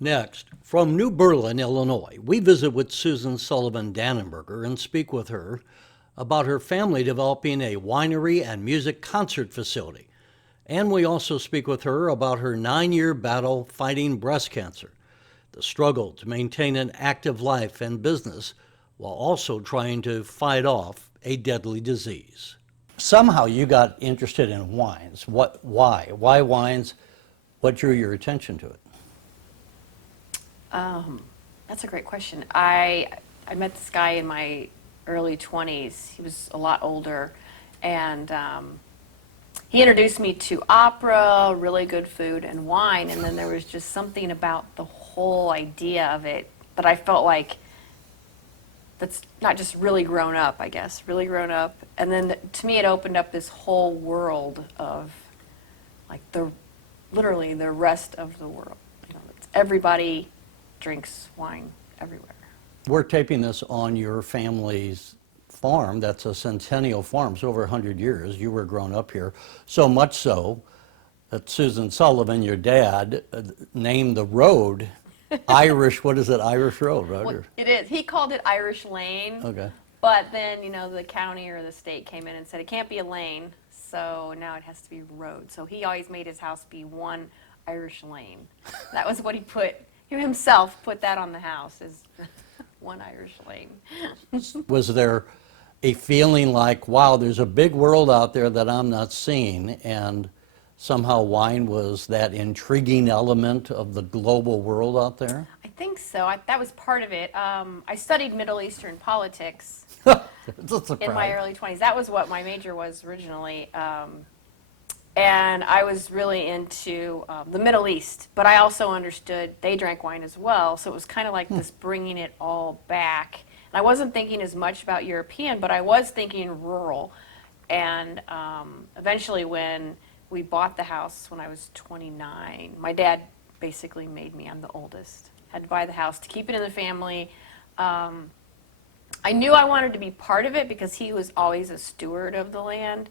Next, from New Berlin, Illinois, we visit with Susan Sullivan Danenberger and speak with her about her family developing a winery and music concert facility. And we also speak with her about her 9-year battle fighting breast cancer, the struggle to maintain an active life and business while also trying to fight off a deadly disease. Somehow you got interested in wines. Why? Why wines? What drew your attention to it? That's a great question. I met this guy in my early 20s. He was a lot older, and he introduced me to opera, really good food, and wine. And then there was just something about the whole idea of it that I felt like that's not just really grown up, I guess, really grown up. And then to me, it opened up this whole world of like literally the rest of the world. You know, everybody drinks wine everywhere. We're taping this on your family's farm. That's a centennial farm. It's over 100 years. You were grown up here. So much so that Susan Sullivan, your dad, named the road Irish, what is it, Irish Road, right? Well, it is. He called it Irish Lane. Okay. But then, you know, the county or the state came in and said it can't be a lane, so now it has to be road. So he always made his house be one Irish Lane. That was what he himself put that on the house, is one Irish Lane. Was there a feeling like, wow, there's a big world out there that I'm not seeing, and somehow wine was that intriguing element of the global world out there? I think so. That was part of it. I studied Middle Eastern politics in my early 20s. That was what my major was originally. And I was really into the Middle East, but I also understood they drank wine as well, so it was kind of like this bringing it all back. And I wasn't thinking as much about European, but I was thinking rural. And eventually when we bought the house when I was 29, my dad basically made me, I'm the oldest, had to buy the house to keep it in the family. I knew I wanted to be part of it because he was always a steward of the land.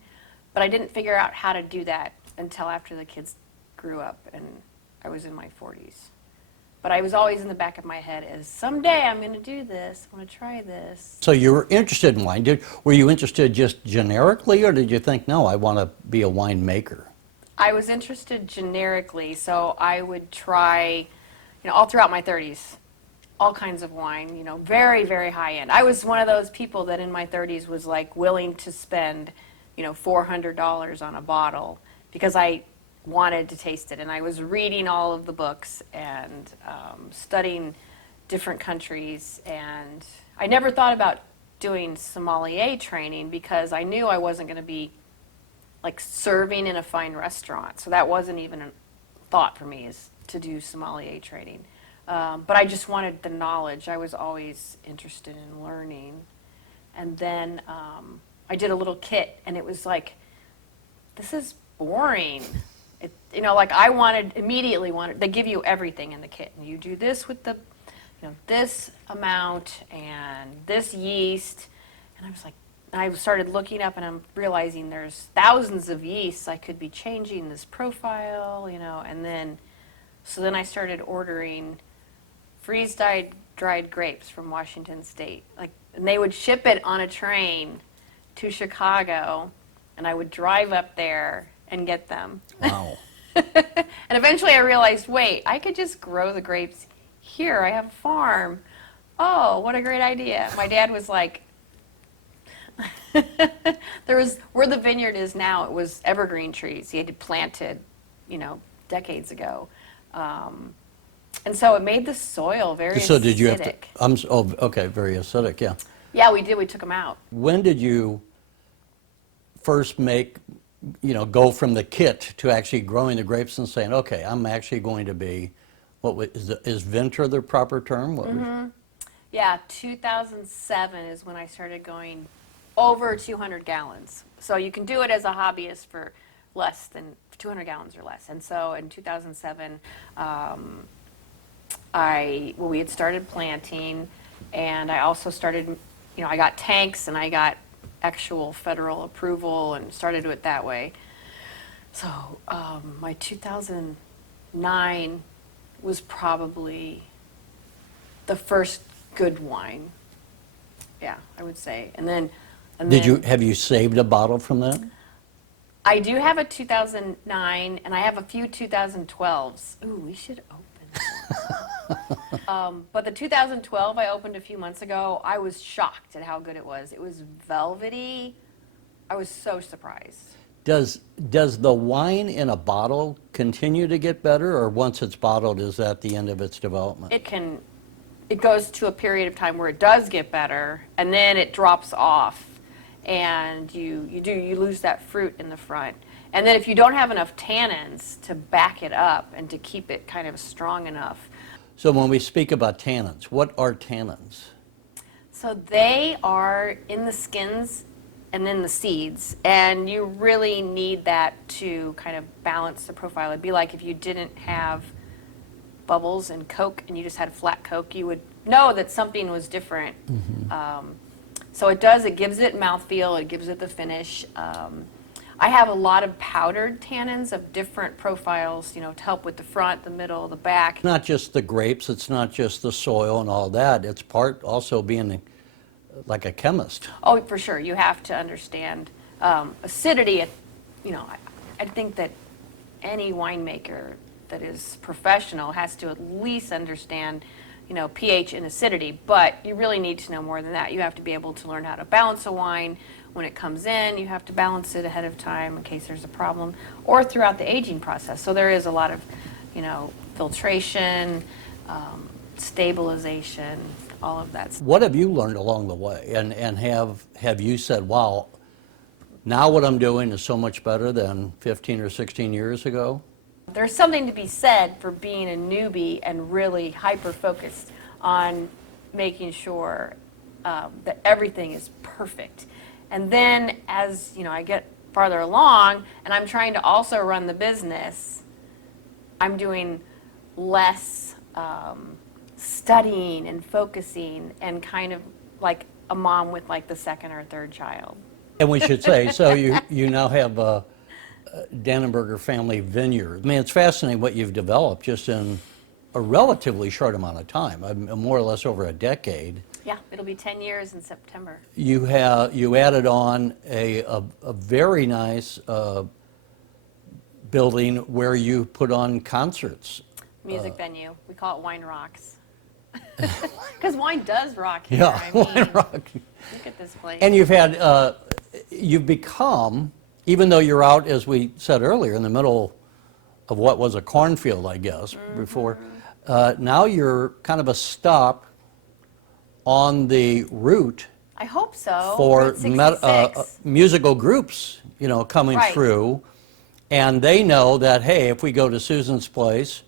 But I didn't figure out how to do that until after the kids grew up and I was in my 40s. But I was always in the back of my head as someday I'm going to do this, I want to try this. So you were interested in wine. Were you interested just generically, or did you think, no, I want to be a winemaker? I was interested generically, so I would try, you know, all throughout my 30s, all kinds of wine, you know, very, very high end. I was one of those people that in my 30s was like willing to spend, you know, $400 on a bottle because I wanted to taste it. And I was reading all of the books and studying different countries. And I never thought about doing sommelier training because I knew I wasn't going to be like serving in a fine restaurant. So that wasn't even a thought for me, is to do sommelier training. But I just wanted the knowledge. I was always interested in learning. And then I did a little kit, and it was like, this is boring. You know, like I immediately wanted, they give you everything in the kit. And you do this with the, you know, this amount and this yeast. And I was like, I started looking up and I'm realizing there's thousands of yeasts. I could be changing this profile, you know, and then, so then I started ordering freeze-dried grapes from Washington State. Like, and they would ship it on a train to Chicago, and I would drive up there and get them. Wow. And eventually I realized, wait, I could just grow the grapes here. I have a farm. Oh, what a great idea. My dad was like, where the vineyard is now, it was evergreen trees. He had planted, you know, decades ago. And so it made the soil very acidic. So did you have to, oh, okay, very acidic, yeah. Yeah, we did. We took them out. When did you first make, you know, go from the kit to actually growing the grapes and saying, okay, I'm actually going to be, is Vintner the proper term? Yeah, 2007 is when I started going over 200 gallons. So you can do it as a hobbyist for less than 200 gallons or less. And so in 2007, we had started planting, and I also started, you know, I got tanks and I got actual federal approval and started it that way. So my 2009 was probably the first good wine. Yeah, I would say. And then Have you saved a bottle from that? I do have a 2009, and I have a few 2012s. Ooh, we should open. But the 2012 I opened a few months ago, I was shocked at how good it was. It was velvety. I was so surprised. Does the wine in a bottle continue to get better, or once it's bottled, is that the end of its development? It goes to a period of time where it does get better, and then it drops off, and you lose that fruit in the front. And then if you don't have enough tannins to back it up and to keep it kind of strong enough. So when we speak about tannins, what are tannins? So they are in the skins and then the seeds, and you really need that to kind of balance the profile. It'd be like if you didn't have bubbles in Coke and you just had flat Coke, you would know that something was different. So it gives it mouthfeel, it gives it the finish. I have a lot of powdered tannins of different profiles, to help with the front, the middle, the back. Not just the grapes, it's not just the soil and all that, it's part also being like a chemist. Oh, for sure. You have to understand acidity. I think that any winemaker that is professional has to at least understand, pH and acidity. But you really need to know more than that. You have to be able to learn how to balance a wine. When it comes in, you have to balance it ahead of time in case there's a problem, or throughout the aging process. So there is a lot of, filtration, stabilization, all of that. What have you learned along the way? And have you said, wow, now what I'm doing is so much better than 15 or 16 years ago? There's something to be said for being a newbie and really hyper-focused on making sure that everything is perfect. And then as I get farther along and I'm trying to also run the business, I'm doing less studying and focusing, and kind of like a mom with like the second or third child. And we should say, so you now have Danenberger Family Vineyards. I mean, it's fascinating what you've developed just in a relatively short amount of time, more or less over a decade. Yeah, it'll be 10 years in September. You added on a very nice building where you put on concerts. Music venue. We call it Wine Rocks. Because wine does rock here. Yeah, I mean, wine rock. Look at this place. And you've become, even though you're out, as we said earlier, in the middle of what was a cornfield, I guess, before, now you're kind of a stop on the route. I hope so. For Route 66. musical groups, coming Right. through, and they know that, hey, if we go to Susan's place,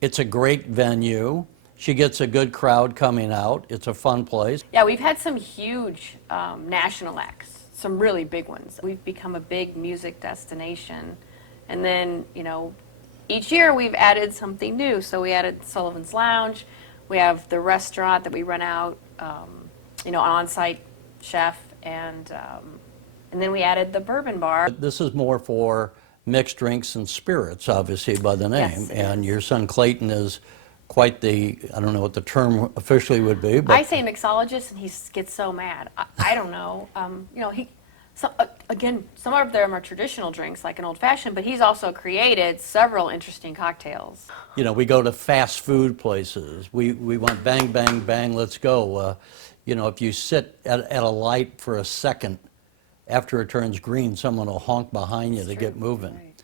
it's a great venue. She gets a good crowd coming out. It's a fun place. Yeah, we've had some huge national acts, some really big ones. We've become a big music destination. And then, each year we've added something new. So we added Sullivan's Lounge. We have the restaurant that we rent out, an on-site chef. And then we added the bourbon bar. This is more for mixed drinks and spirits, obviously, by the name. Yes, it and is. your son Clayton is quite the, I don't know what the term officially would be, but I say mixologist, and he gets so mad. I don't know. Some of them are traditional drinks, like an old fashioned, but he's also created several interesting cocktails. we go to fast food places. We want bang, bang, bang, let's go. If you sit at a light for a second after it turns green, someone will honk behind you to get moving. Right.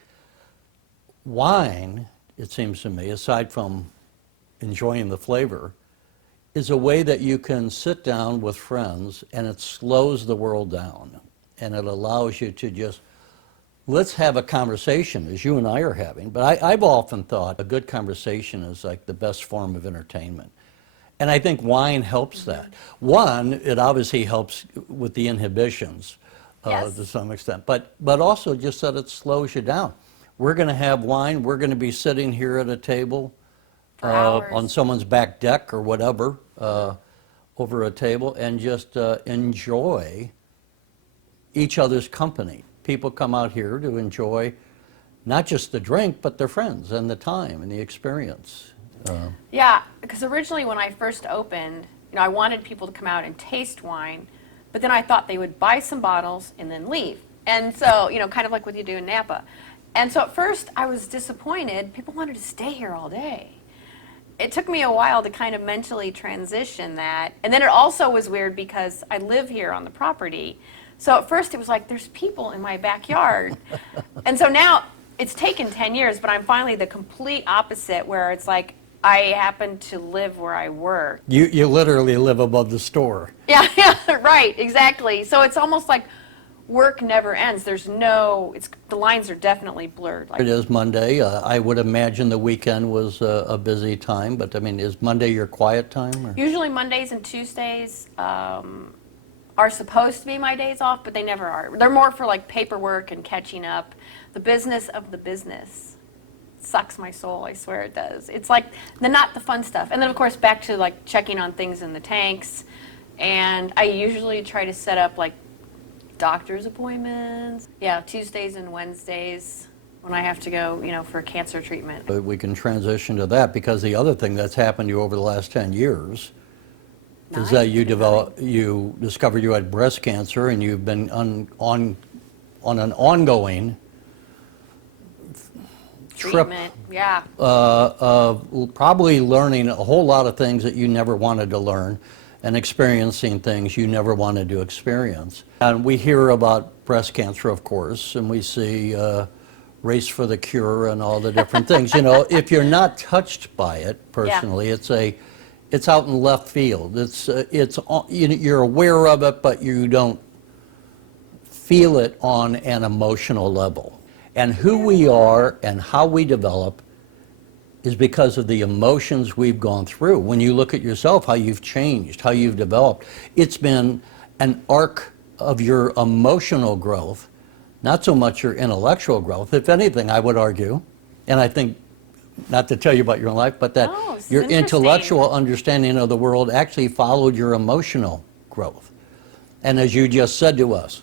Wine, it seems to me, aside from enjoying the flavor, is a way that you can sit down with friends and it slows the world down. And it allows you to just, let's have a conversation as you and I are having. But I've often thought a good conversation is like the best form of entertainment. And I think wine helps that. One, it obviously helps with the inhibitions Yes. to some extent, but also just that it slows you down. We're going to have wine, we're going to be sitting here at a table For hours. on someone's back deck or whatever, over a table, and just enjoy each other's company. People come out here to enjoy not just the drink, but their friends and the time and the experience. Yeah, because originally when I first opened, I wanted people to come out and taste wine, but then I thought they would buy some bottles and then leave. And so, kind of like what you do in Napa. And so at first I was disappointed. People wanted to stay here all day. It took me a while to kind of mentally transition that. And then it also was weird because I live here on the property. So at first it was like, there's people in my backyard. And so now it's taken 10 years, but I'm finally the complete opposite, where it's like I happen to live where I work. You literally live above the store. Yeah, right, exactly. So it's almost like work never ends. There's the lines are definitely blurred. It is Monday. I would imagine the weekend was a busy time, but I mean, is Monday your quiet time? Or? Usually Mondays and Tuesdays are supposed to be my days off, but they never are. They're more for like paperwork and catching up. The business of the business sucks my soul, I swear it does. It's like not the fun stuff. And then of course back to like checking on things in the tanks. And I usually try to set up like doctor's appointments. Yeah, Tuesdays and Wednesdays when I have to go, for cancer treatment. But we can transition to that, because the other thing that's happened to you over the last 10 years is that you discovered you had breast cancer, and you've been on an ongoing trip, treatment, yeah. probably learning a whole lot of things that you never wanted to learn, and experiencing things you never wanted to experience. And we hear about breast cancer, of course, and we see Race for the Cure and all the different things. If you're not touched by it personally, yeah. it's out in left field. You're aware of it, but you don't feel it on an emotional level. And who we are and how we develop is because of the emotions we've gone through. When you look at yourself, how you've changed, how you've developed, it's been an arc of your emotional growth, not so much your intellectual growth. If anything, I would argue, and I think, not to tell you about your own life, but that your intellectual understanding of the world actually followed your emotional growth. And as you just said to us,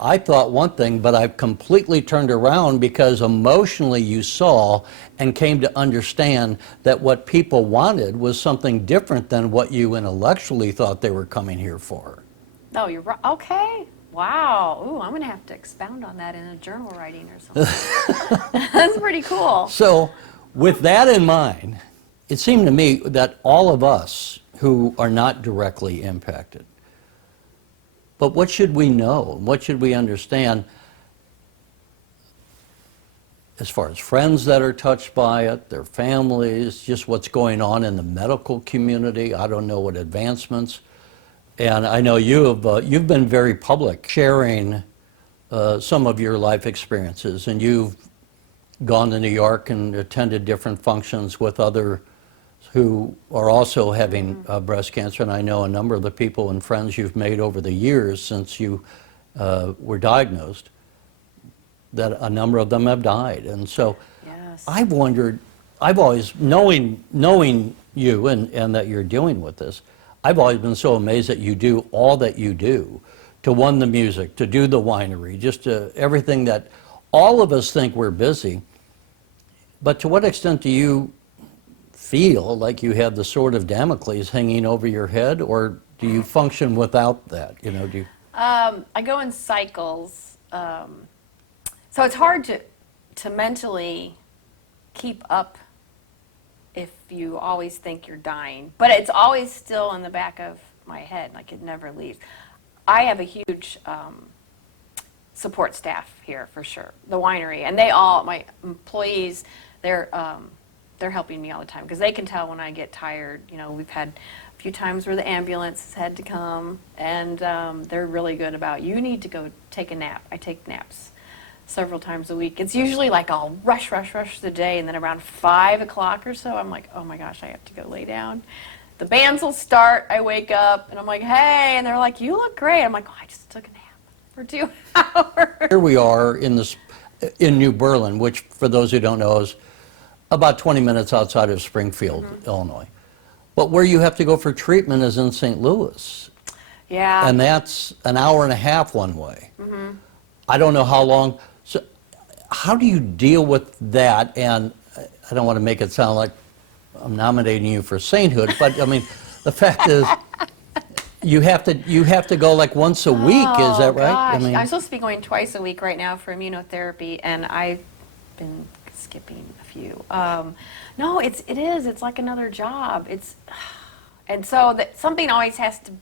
I thought one thing, but I've completely turned around, because emotionally you saw and came to understand that what people wanted was something different than what you intellectually thought they were coming here for. No, you're right. Okay. Wow. Ooh, I'm going to have to expound on that in a journal writing or something. That's pretty cool. So with that in mind, it seemed to me that all of us who are not directly impacted, but what should we know? What should we understand as far as friends that are touched by it, their families, just what's going on in the medical community? I don't know what advancements. And I know you've been very public, sharing some of your life experiences, and you've gone to New York and attended different functions with others who are also having breast cancer, and I know a number of the people and friends you've made over the years since you were diagnosed, that a number of them have died. And so yes. I've wondered, I've always, knowing you and that you're dealing with this, I've always been so amazed that you do all that you do, to the music, to do the winery, just everything that all of us think we're busy. But to what extent do you feel like you have the sword of Damocles hanging over your head, or do you function without that? Do you? I go in cycles, so it's hard to mentally keep up if you always think you're dying, but it's always still in the back of my head, like it never leaves. I have a huge support staff here for sure, the winery, and my employees, they're helping me all the time, because they can tell when I get tired. We've had a few times where the ambulance has had to come, and they're really good about, you need to go take a nap. I take naps several times a week. It's usually like I'll rush the day, and then around 5 o'clock or so, I'm like, oh my gosh, I have to go lay down. The bands will start, I wake up, and I'm like, hey, and they're like, you look great. I'm like, oh, I just took a nap for 2 hours. Here we are in New Berlin, which, for those who don't know, is about 20 minutes outside of Springfield, Illinois. But where you have to go for treatment is in St. Louis. Yeah. And that's an hour and a half one way. I don't know how long. So how do you deal with that? And I don't want to make it sound like I'm nominating you for sainthood, but I mean, the fact is, you have to go like once a week. Is that right? Gosh. I mean, I'm supposed to be going twice a week right now for immunotherapy, and I've been skipping a few. No, it is. It's like another job. And so that something always has to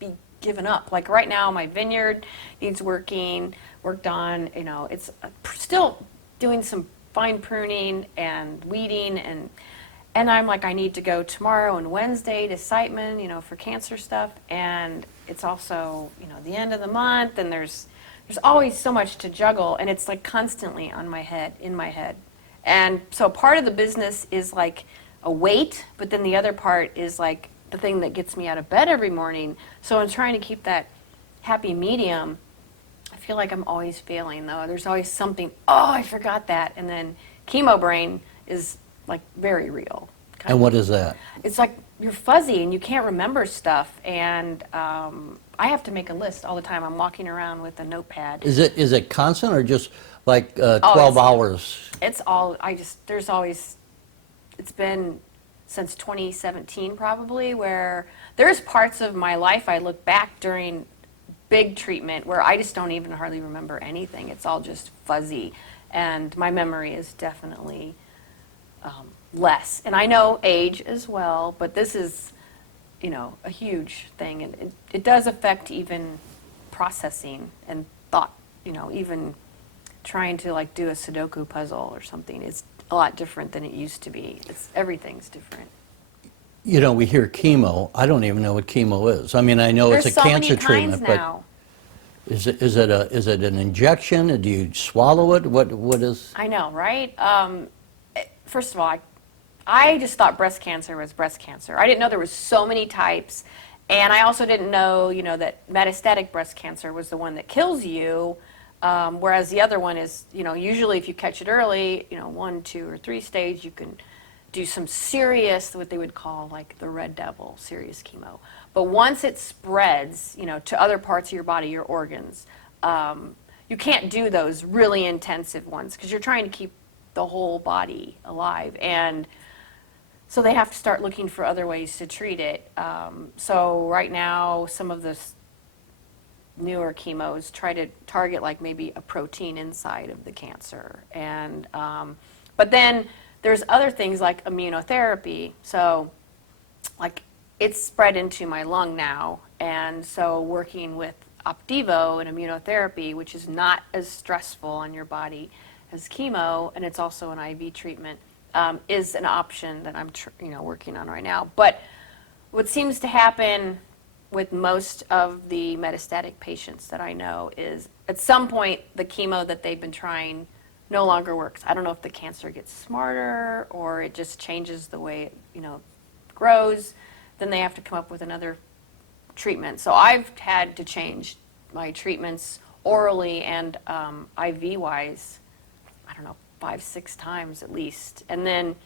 be given up. Like right now, my vineyard needs worked on. You know, it's still doing some fine pruning and weeding, and I'm like, I need to go tomorrow and Wednesday to Siteman, you know, for cancer stuff. And it's also, you know, the end of the month, and there's always so much to juggle, and it's like constantly in my head. And so part of the business is like a weight, but then the other part is like the thing that gets me out of bed every morning. So I'm trying to keep that happy medium. I feel like I'm always failing, though. There's always something, oh, I forgot that. And then chemo brain is like very real. and what is that? It's like you're fuzzy and you can't remember stuff. And I have to make a list all the time. I'm walking around with a notepad. Is it constant or just like 12 it's- hours? It's all, there's always, it's been since 2017 probably, where there's parts of my life I look back during big treatment where I just don't even hardly remember anything. It's all just fuzzy. And my memory is definitely less. And I know age as well, but this is, you know, a huge thing. And it does affect even processing and thought, you know, even trying to like do a Sudoku puzzle or something is a lot different than it used to be. Everything's different. You know, we hear chemo. I don't even know what chemo is. I mean, I know There's it's a so cancer many kinds treatment, but now. is it an injection? Do you swallow it? What is? I know, right? First of all, I just thought breast cancer was breast cancer. I didn't know there was so many types, and I also didn't know, you know, that metastatic breast cancer was the one that kills you, whereas the other one is, you know, usually if you catch it early, you know, 1, 2, or 3 stage, you can do some serious, what they would call like the red devil, serious chemo. But once it spreads, you know, to other parts of your body, your organs, you can't do those really intensive ones because you're trying to keep the whole body alive. And so they have to start looking for other ways to treat it. So right now, some of the newer chemos try to target like maybe a protein inside of the cancer. And but then there's other things like immunotherapy. So like it's spread into my lung now. And so working with Opdivo and immunotherapy, which is not as stressful on your body as chemo, and it's also an IV treatment, is an option that I'm working on right now. But what seems to happen with most of the metastatic patients that I know is at some point the chemo that they've been trying no longer works. I don't know if the cancer gets smarter or it just changes the way it, you know, grows. Then they have to come up with another treatment. So I've had to change my treatments orally and IV-wise, I don't know, 5, 6 times at least. And then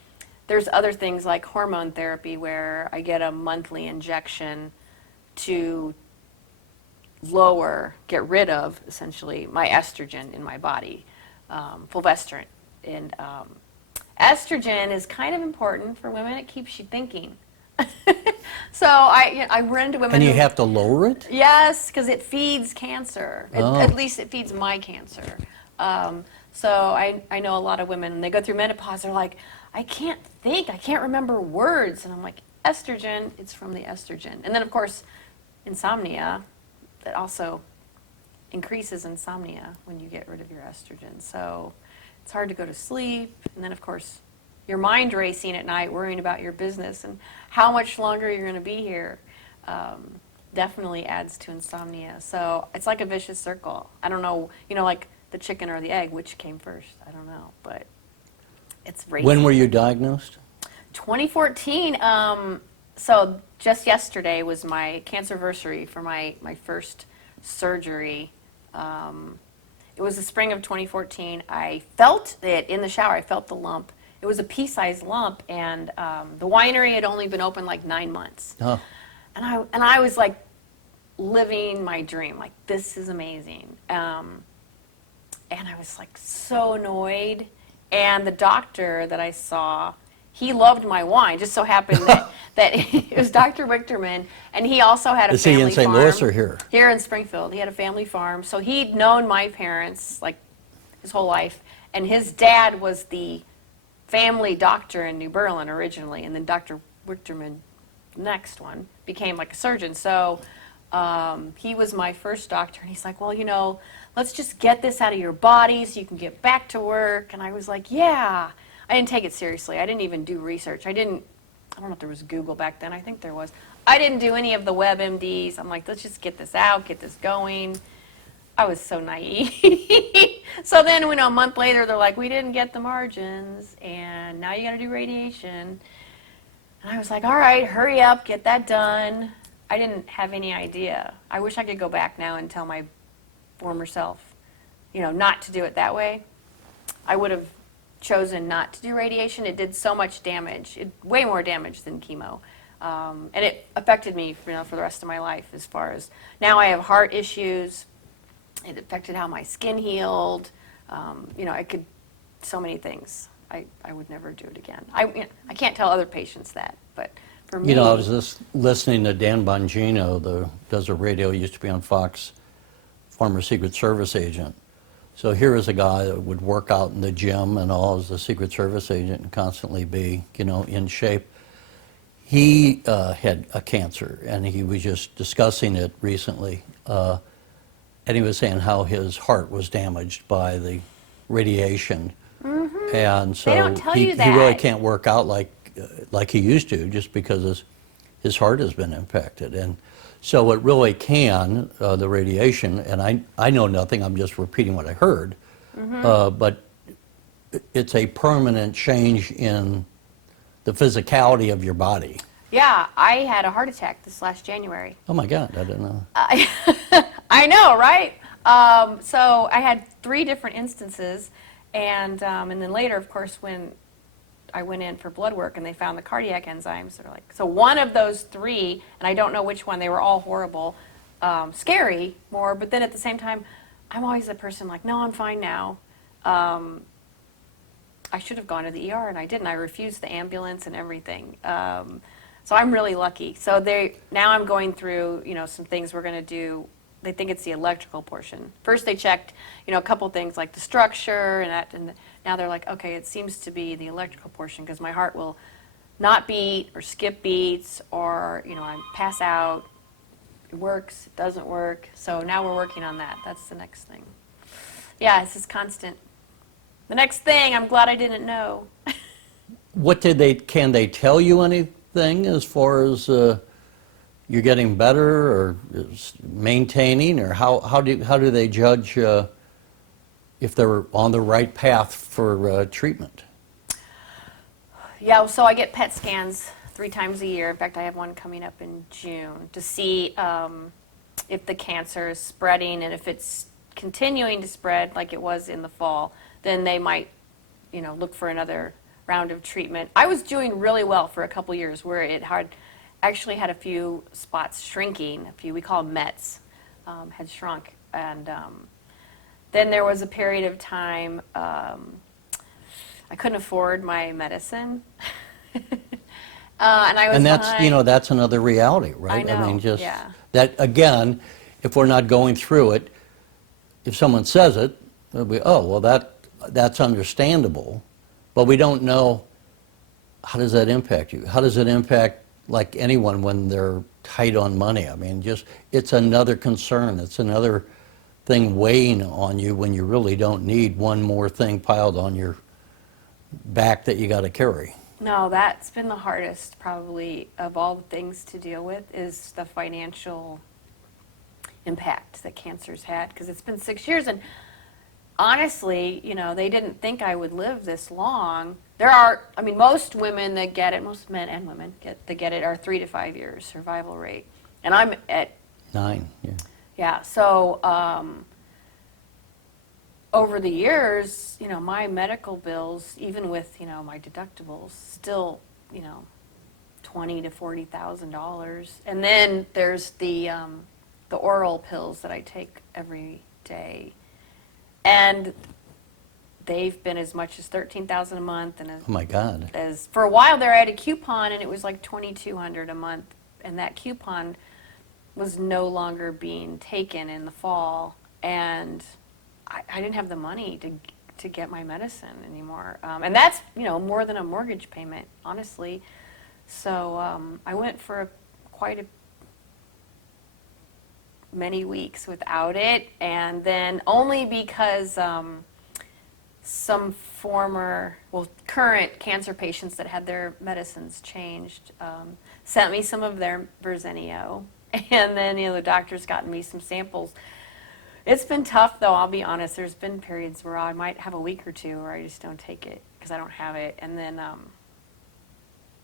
there's other things like hormone therapy where I get a monthly injection to get rid of essentially my estrogen in my body, fulvestrant. And estrogen is kind of important for women. It keeps you thinking. So I run into women And you who, have to lower it? yes, because it feeds cancer. Oh. At least it feeds my cancer. So I know a lot of women, and they go through menopause, they're like, I can't think, I can't remember words. And I'm like, estrogen, it's from the estrogen. And then, of course, insomnia, that also increases insomnia when you get rid of your estrogen. So it's hard to go to sleep. And then, of course, your mind racing at night, worrying about your business and how much longer you're going to be here, definitely adds to insomnia. So it's like a vicious circle. I don't know, you know, like the chicken or the egg, which came first? I don't know, but it's racing. When were you diagnosed? 2014. So just yesterday was my cancerversary for my first surgery. It was the spring of 2014. I felt it in the shower. I felt the lump. It was a pea-sized lump, and the winery had only been open like 9 months. Oh. And I was like living my dream, like this is amazing. And I was like so annoyed And the doctor that I saw, he loved my wine. Just so happened that it was Dr. Wichterman, and he also had a Is he family in St. farm. Louis or here? Here in Springfield. He had a family farm. So he'd known my parents like his whole life. And his dad was the family doctor in New Berlin originally. And then Dr. Wichterman, next one, became like a surgeon. So he was my first doctor. And he's like, well, let's just get this out of your body so you can get back to work. And I was like, yeah. I didn't take it seriously. I didn't even do research. I don't know if there was Google back then. I think there was. I didn't do any of the WebMDs. I'm like, let's just get this out, get this going. I was so naive. So then, a month later, they're like, we didn't get the margins, and now you got to do radiation. And I was like, all right, hurry up, get that done. I didn't have any idea. I wish I could go back now and tell my former self, not to do it that way. I would have chosen not to do radiation. It did so much damage, way more damage than chemo. And it affected me for the rest of my life as far as, now I have heart issues. It affected how my skin healed. So many things. I would never do it again. I can't tell other patients that, but for me. I was just listening to Dan Bongino, does a radio, used to be on Fox, former Secret Service agent. So here is a guy that would work out in the gym and all as a Secret Service agent and constantly be, in shape. He had a cancer, and he was just discussing it recently. And he was saying how his heart was damaged by the radiation. Mm-hmm. And so they don't tell you that. He really can't work out like he used to, just because his heart has been impacted. And so it really can, the radiation, and I know nothing, I'm just repeating what I heard, mm-hmm. But it's a permanent change in the physicality of your body. Yeah, I had a heart attack this last January. Oh my God, I didn't know. I know, right? So I had 3 different instances, and then later, of course, when I went in for blood work and they found the cardiac enzymes, they're like, so one of those 3, and I don't know which one, they were all horrible, scary more, but then at the same time, I'm always the person like, no, I'm fine now. I should have gone to the ER and I didn't. I refused the ambulance and everything. So I'm really lucky. So now I'm going through, some things we're going to do. They think it's the electrical portion. First they checked, a couple things like the structure and now they're like, okay, it seems to be the electrical portion because my heart will not beat or skip beats or, I pass out. It works, it doesn't work. So now we're working on that. That's the next thing. Yeah, this is constant. The next thing, I'm glad I didn't know. Can they tell you anything as far as you're getting better or maintaining, or how do they judge if they're on the right path for treatment? Yeah, so I get PET scans 3 times a year. In fact, I have one coming up in June to see if the cancer is spreading, and if it's continuing to spread like it was in the fall, then they might, look for another round of treatment. I was doing really well for a couple years where it actually had a few spots shrinking, we call them Mets, had shrunk. And then there was a period of time I couldn't afford my medicine. And I was that's behind. That's another reality, right? I know, just yeah. that again, if we're not going through it, if someone says it, it'll be, oh well, that's understandable, but we don't know how does that impact you. How does it impact like anyone when they're tight on money? I mean, it's another concern. It's another thing weighing on you when you really don't need one more thing piled on your back that you got to carry. No, that's been the hardest probably of all the things to deal with is the financial impact that cancer's had, because it's been 6 years and honestly, they didn't think I would live this long. Most women that get it, most men and women that get it are 3 to 5 years survival rate. And I'm at 9, yeah. Yeah, so over the years, my medical bills, even with, my deductibles, still, $20,000 to $40,000. And then there's the oral pills that I take every day. And they've been as much as 13,000 a month, and Oh my God. as for a while there, I had a coupon, and it was like 2,200 a month, and that coupon was no longer being taken in the fall, and I didn't have the money to get my medicine anymore, and that's more than a mortgage payment, honestly. So I went for quite a many weeks without it, and then only because some current cancer patients that had their medicines changed sent me some of their Verzenio, and then the doctor's gotten me some samples. It's been tough, though, I'll be honest. There's been periods where I might have a week or two where I just don't take it because I don't have it, and then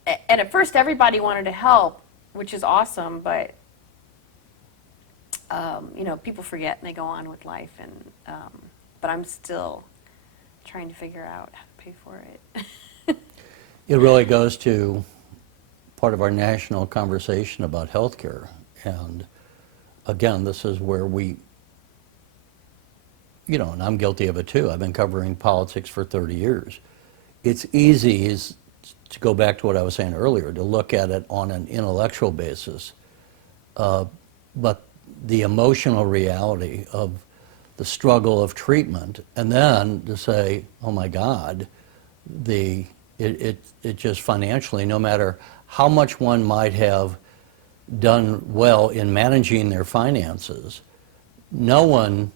and at first everybody wanted to help, which is awesome, but people forget and they go on with life, and but I'm still trying to figure out how to pay for it. It really goes to part of our national conversation about healthcare, and again, this is where we, and I'm guilty of it too. I've been covering politics for 30 years. It's easy, to go back to what I was saying earlier, to look at it on an intellectual basis, but the emotional reality of the struggle of treatment, and then to say, oh my God, it just financially, no matter how much one might have done well in managing their finances, no one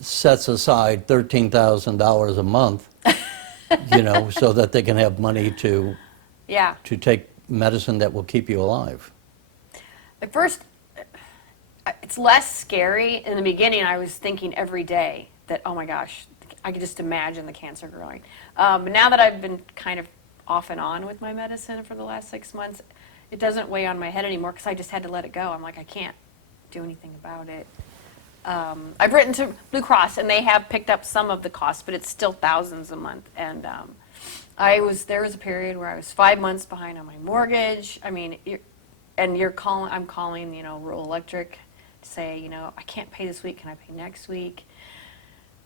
sets aside $13,000 a month, so that they can have money to take medicine that will keep you alive. At first, it's less scary. In the beginning, I was thinking every day that, oh my gosh, I could just imagine the cancer growing. But now that I've been kind of off and on with my medicine for the last 6 months, it doesn't weigh on my head anymore because I just had to let it go. I'm like, I can't do anything about it. I've written to Blue Cross, and they have picked up some of the costs, but it's still thousands a month. And there was a period where I was 5 months behind on my mortgage. I mean, I'm calling, rural electric to say, I can't pay this week. Can I pay next week?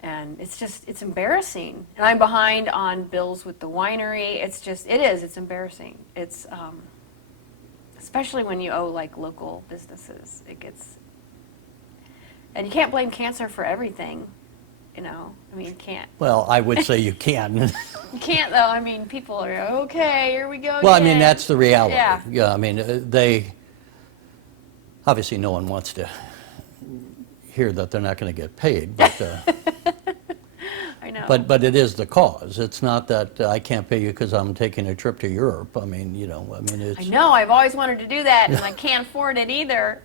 And it's embarrassing. And I'm behind on bills with the winery. It's embarrassing. It's, especially when you owe like local businesses, and you can't blame cancer for everything, you can't. Well, I would say you can. You can't, though. People are, okay, here we go Well, again. that's the reality. Yeah. Obviously no one wants to hear that they're not going to get paid, but I know. but it is the cause. It's not that I can't pay you because I'm taking a trip to Europe. It's. I know. I've always wanted to do that, and I can't afford it either.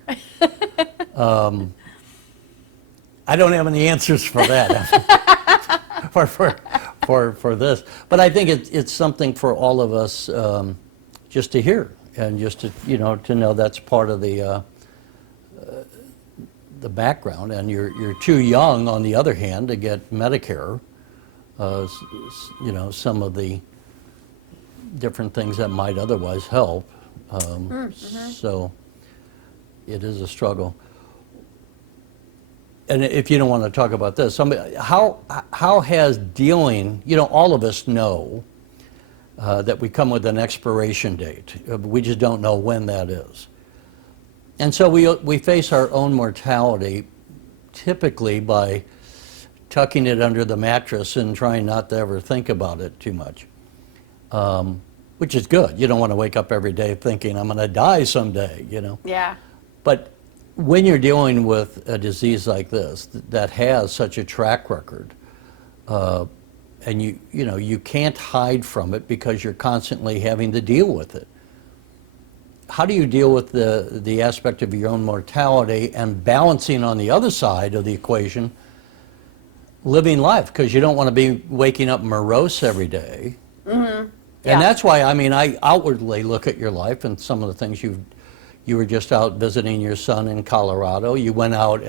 I don't have any answers for that for this, but I think it's something for all of us just to hear, and just to to know that's part of the background. And you're too young, on the other hand, to get Medicare. Some of the different things that might otherwise help. So it is a struggle. And if you don't want to talk about this, how has dealing, all of us know that we come with an expiration date. We just don't know when that is. And so we face our own mortality typically by tucking it under the mattress and trying not to ever think about it too much, which is good. You don't want to wake up every day thinking, I'm going to die someday, Yeah. But when you're dealing with a disease like this that has such a track record, and you can't hide from it because you're constantly having to deal with it, how do you deal with the aspect of your own mortality and balancing on the other side of the equation living life? Because you don't want to be waking up morose every day. Mm-hmm. And that's why I outwardly look at your life and some of the things you were just out visiting your son in Colorado. You went out,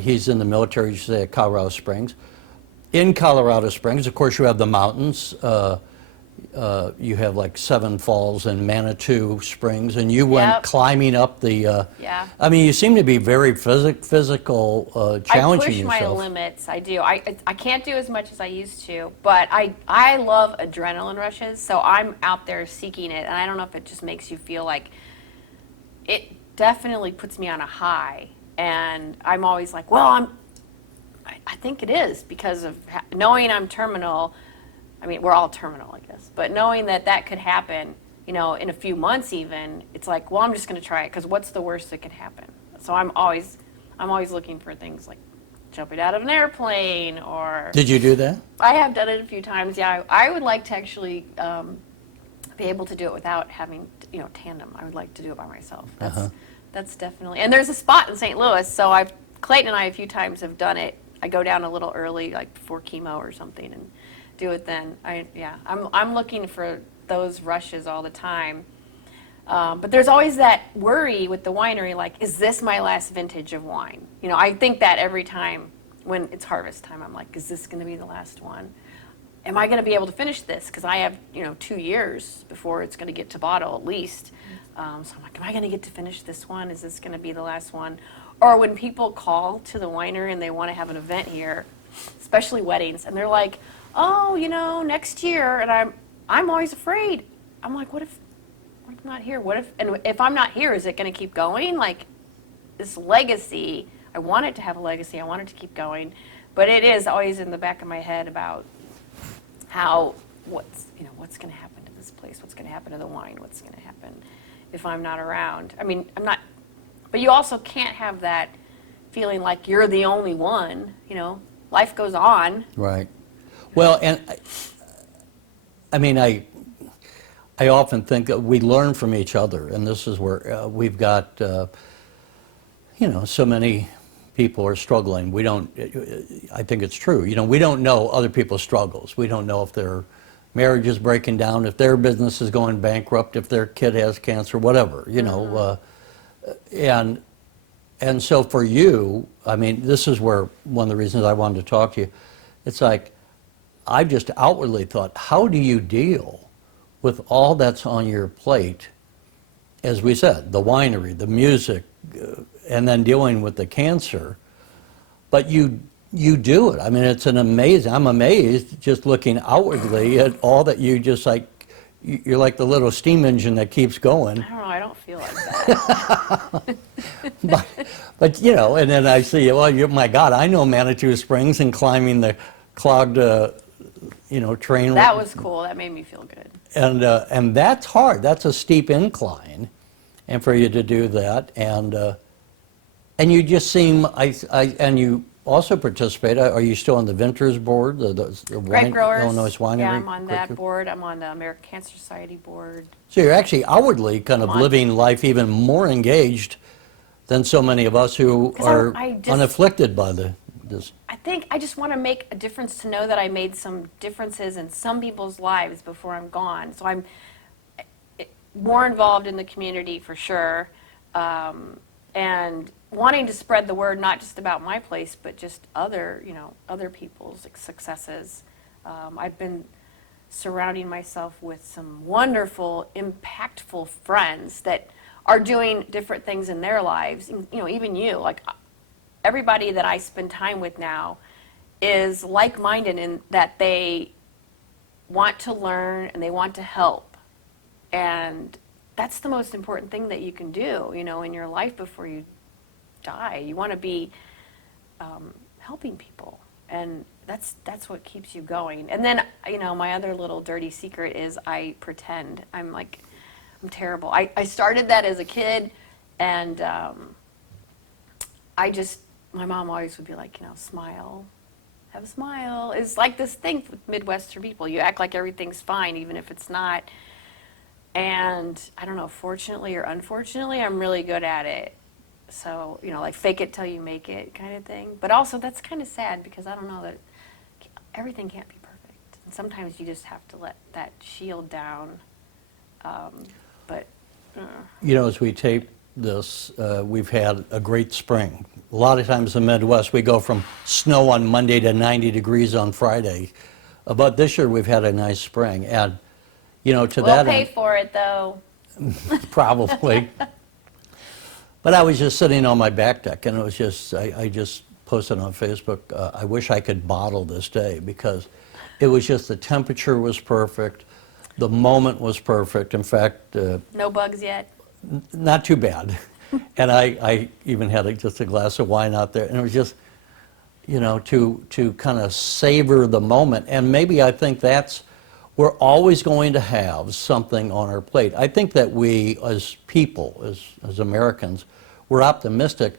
he's in the military, you say, at Colorado Springs. In Colorado Springs, of course, you have the mountains, you have like Seven Falls and Manitou Springs, and you went Yep. climbing up the. Yeah. I mean, you seem to be very physical, I challenging push my yourself. limits. I do. I can't do as much as I used to, but I love adrenaline rushes, so I'm out there seeking it, and I don't know if it just makes you feel like it definitely puts me on a high, and I'm always like, well, I think it is because of knowing I'm terminal. I mean, we're all terminal, I guess, but knowing that that could happen, in a few months even, it's like, well, I'm just going to try it because what's the worst that could happen? So I'm always looking for things like jumping out of an airplane or. Did you do that? I have done it a few times. Yeah, I would like to actually be able to do it without having, tandem. I would like to do it by myself. That's definitely. And there's a spot in St. Louis, so Clayton and I a few times have done it. I go down a little early, like before chemo or something, and do it then. I'm looking for those rushes all the time. But there's always that worry with the winery, like, is this my last vintage of wine? I think that every time when it's harvest time, I'm like, is this going to be the last one? Am I going to be able to finish this? Because I have, 2 years before it's going to get to bottle at least. So I'm like, am I going to get to finish this one? Is this going to be the last one? Or when people call to the winery and they want to have an event here, especially weddings, and they're like, oh, next year, and I'm always afraid. I'm like, what if I'm not here? And if I'm not here, is it going to keep going? Like, this legacy, I want it to have a legacy. I want it to keep going. But it is always in the back of my head about what's going to happen to this place? What's going to happen to the wine? What's going to happen if I'm not around? I mean, but you also can't have that feeling like you're the only one, Life goes on. Right. Well, and I mean, I often think that we learn from each other, and this is where we've got, so many people are struggling. We don't, I think it's true, we don't know other people's struggles. We don't know if their marriage is breaking down, if their business is going bankrupt, if their kid has cancer, whatever, and so for you, I mean, this is where one of the reasons I wanted to talk to you, it's like, I just outwardly thought, how do you deal with all that's on your plate, as we said, the winery, the music, and then dealing with the cancer, but you do it. I mean, I'm amazed just looking outwardly at all that you just like, you're like the little steam engine that keeps going. I don't know, I don't feel like that. but and then I see, well, my God, I know Manitou Springs and climbing the clogged, train. That was cool. That made me feel good. And that's hard. That's a steep incline, and for you to do that, and you just seem, and you also participate. Are you still on the Vintners board, the Grape growers. Illinois Winery? Yeah, I'm on that board. I'm on the American Cancer Society board. So you're actually outwardly kind of living life even more engaged than so many of us who are unafflicted by this. I think I just want to make a difference, to know that I made some differences in some people's lives before I'm gone. So I'm more involved in the community for sure, and wanting to spread the word, not just about my place, but just other people's successes. I've been surrounding myself with some wonderful, impactful friends that are doing different things in their lives. Even you, like everybody that I spend time with now is like-minded in that they want to learn and they want to help. And that's the most important thing that you can do, in your life before you die. You want to be helping people, and that's what keeps you going. And then, my other little dirty secret is I pretend. I'm terrible. I started that as a kid, and my mom always would be like, smile, have a smile. It's like this thing with Midwestern people. You act like everything's fine, even if it's not. And I don't know, fortunately or unfortunately, I'm really good at it. So, like fake it till you make it kind of thing. But also that's kind of sad, because I don't know that everything can't be perfect. And sometimes you just have to let that shield down. As we tape this, we've had a great spring. A lot of times in the Midwest, we go from snow on Monday to 90 degrees on Friday. But this year we've had a nice spring. And to We'll that pay end, for it, though. probably. But I was just sitting on my back deck, and it was just, I just posted on Facebook, I wish I could bottle this day, because it was just, the temperature was perfect, the moment was perfect. In fact, No bugs yet. not too bad. And I even had just a glass of wine out there, and it was just, to kind of savor the moment. And maybe I think we're always going to have something on our plate. I think that we, as people, as Americans, we're optimistic,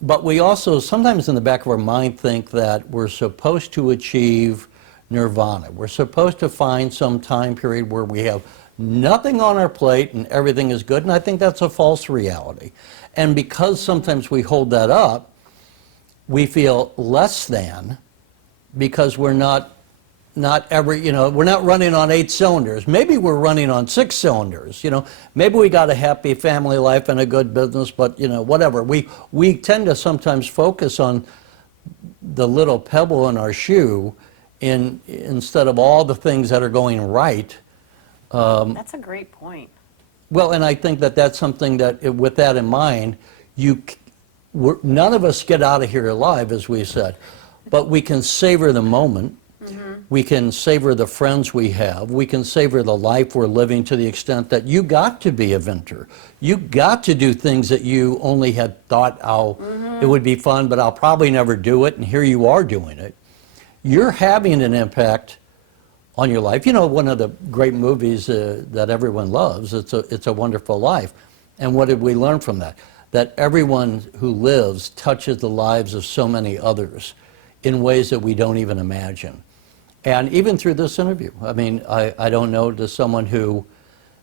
but we also sometimes in the back of our mind think that we're supposed to achieve nirvana. We're supposed to find some time period where we have nothing on our plate and everything is good, and I think that's a false reality. And because sometimes we hold that up, we feel less than, because we're not we're not running on 8 cylinders. Maybe we're running on 6 cylinders. Maybe we got a happy family life and a good business, but whatever. We tend to sometimes focus on the little pebble in our shoe instead of all the things that are going right. That's a great point. Well, and I think that that's something that, with that in mind, none of us get out of here alive, as we said, but we can savor the moment. We can savor the friends we have. We can savor the life we're living, to the extent that you got to be a vintner. You got to do things that you only had thought, it would be fun, but I'll probably never do it, and here you are doing it. You're having an impact on your life. One of the great movies that everyone loves, It's a Wonderful Life. And what did we learn from that? That everyone who lives touches the lives of so many others in ways that we don't even imagine. And even through this interview, I mean, I don't know, to someone who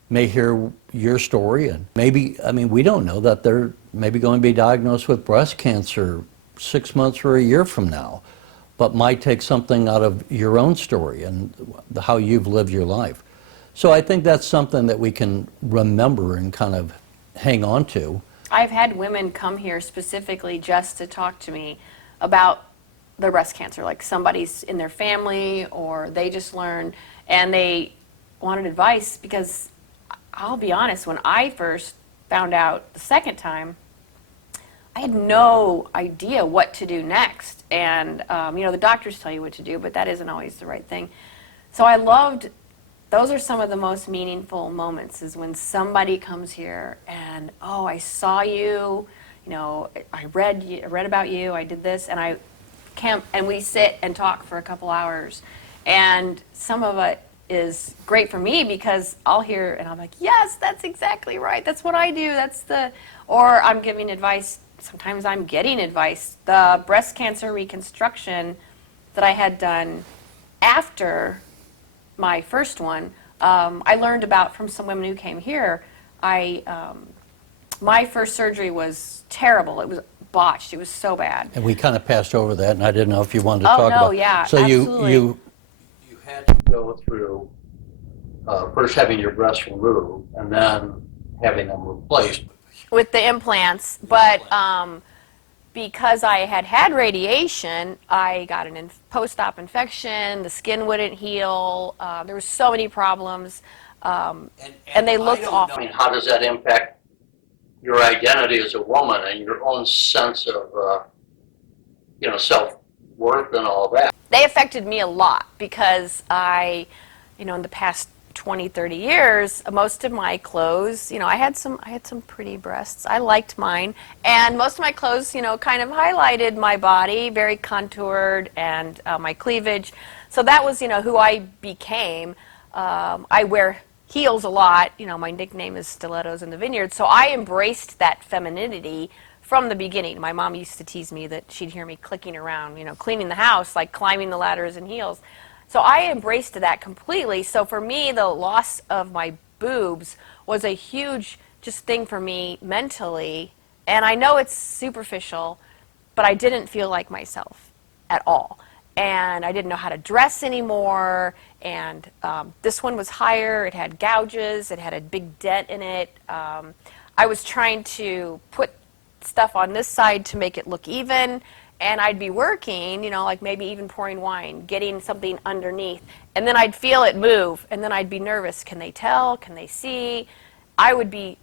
may hear your story, and maybe, we don't know that they're maybe going to be diagnosed with breast cancer 6 months or a year from now, but might take something out of your own story and how you've lived your life. So I think that's something that we can remember and kind of hang on to. I've had women come here specifically just to talk to me about the breast cancer, like somebody's in their family or they just learned, and they wanted advice, because I'll be honest, when I first found out the second time, I had no idea what to do next. And, the doctors tell you what to do, but that isn't always the right thing. So those are some of the most meaningful moments, is when somebody comes here and, I saw you, I read about you, I did this, and and we sit and talk for a couple hours. And some of it is great for me, because I'll hear and I'm like, yes, that's exactly right. That's what I do. Or I'm giving advice. Sometimes I'm getting advice. The breast cancer reconstruction that I had done after my first one, I learned about from some women who came here. My first surgery was terrible. It was botched. It was so bad. And we kind of passed over that, and I didn't know if you wanted to talk about it. Yeah, so absolutely. you had to go through first having your breasts removed and then having them replaced with the implants. But because I had radiation, I got an post-op infection. The skin wouldn't heal. There were so many problems, and they looked awful. How does that impact your identity as a woman and your own sense of, self-worth and all that? They affected me a lot, because in the past 20, 30 years, most of my clothes, I had some pretty breasts. I liked mine. And most of my clothes, kind of highlighted my body, very contoured, and my cleavage. So that was, who I became. I wear heels a lot. My nickname is Stilettos in the Vineyards. So I embraced that femininity from the beginning. My mom used to tease me that she'd hear me clicking around, cleaning the house, like climbing the ladders in heels. So I embraced that completely. So for me, the loss of my boobs was a huge thing for me mentally. And I know it's superficial, but I didn't feel like myself at all. And I didn't know how to dress anymore. And this one was higher. It had gouges. It had a big dent in it. I was trying to put stuff on this side to make it look even. and I'd be working, like maybe even pouring wine, getting something underneath, and then I'd feel it move, and then I'd be nervous. Can they tell? Can they see? I would be,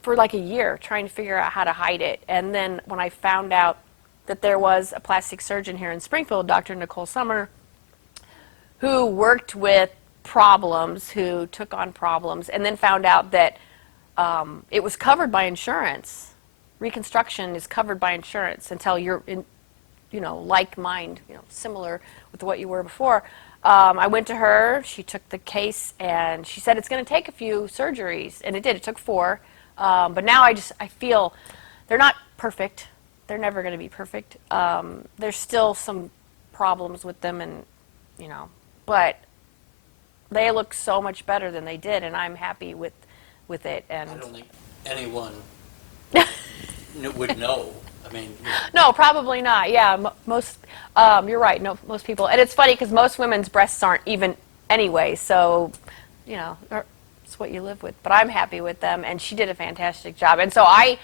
for like a year, trying to figure out how to hide it. And then when I found out that there was a plastic surgeon here in Springfield, Dr. Nicole Summer, who worked with problems, who took on problems, and then found out that it was covered by insurance. Reconstruction is covered by insurance until you're in, like mind, similar with what you were before. I went to her, she took the case, and she said it's going to take a few surgeries, and it did. It took 4. But now I feel they're not perfect. They're never going to be perfect. There's still some problems with them, and but they look so much better than they did, and I'm happy with it. And I don't think anyone would know. I mean, no, probably not. Yeah, most. You're right. No, most people, and it's funny because most women's breasts aren't even anyway. So, it's what you live with. But I'm happy with them, and she did a fantastic job. And so I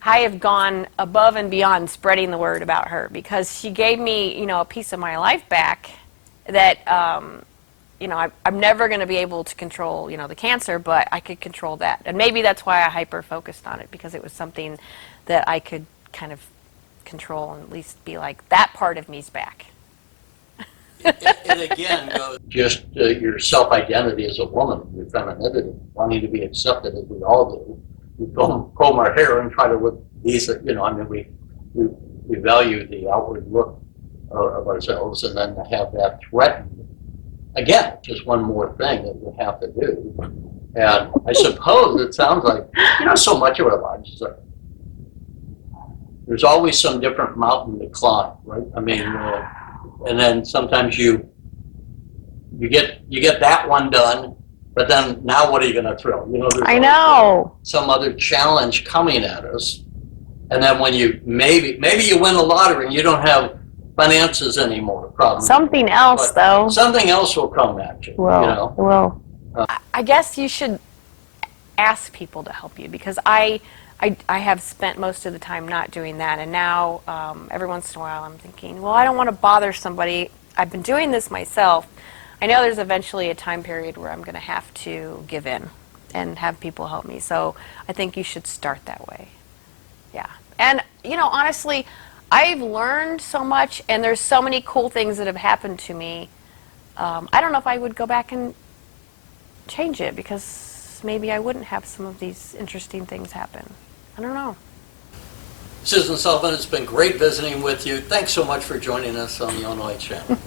have gone above and beyond spreading the word about her because she gave me, a piece of my life back that, I'm never going to be able to control, the cancer, but I could control that. And maybe that's why I hyper-focused on it, because it was something that I could kind of control and at least be like, that part of me's back. it again goes just your self-identity as a woman, your femininity, wanting to be accepted as we all do. We comb our hair and try to look decent, we value the outward look of ourselves, and then to have that threatened, again, just one more thing that you have to do. And I suppose it sounds like, so much of our lives is like, there's always some different mountain to climb, right? I mean, and then sometimes you get that one done, but then now what are you going to throw? There's I know some other challenge coming at us, and then when you maybe you win the lottery and you don't have finances anymore, probably something else though. Something else will come at you. Well, I guess you should ask people to help you, because I have spent most of the time not doing that, and now every once in a while I'm thinking, well, I don't want to bother somebody. I've been doing this myself. I know there's eventually a time period where I'm going to have to give in and have people help me, so I think you should start that way. Yeah. And, honestly, I've learned so much, and there's so many cool things that have happened to me. I don't know if I would go back and change it, because maybe I wouldn't have some of these interesting things happen. I don't know. Susan Sullivan, it's been great visiting with you. Thanks so much for joining us on the Illinois Channel.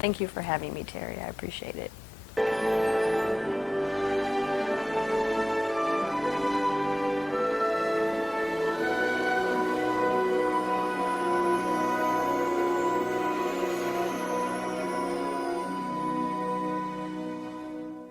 Thank you for having me, Terry. I appreciate it.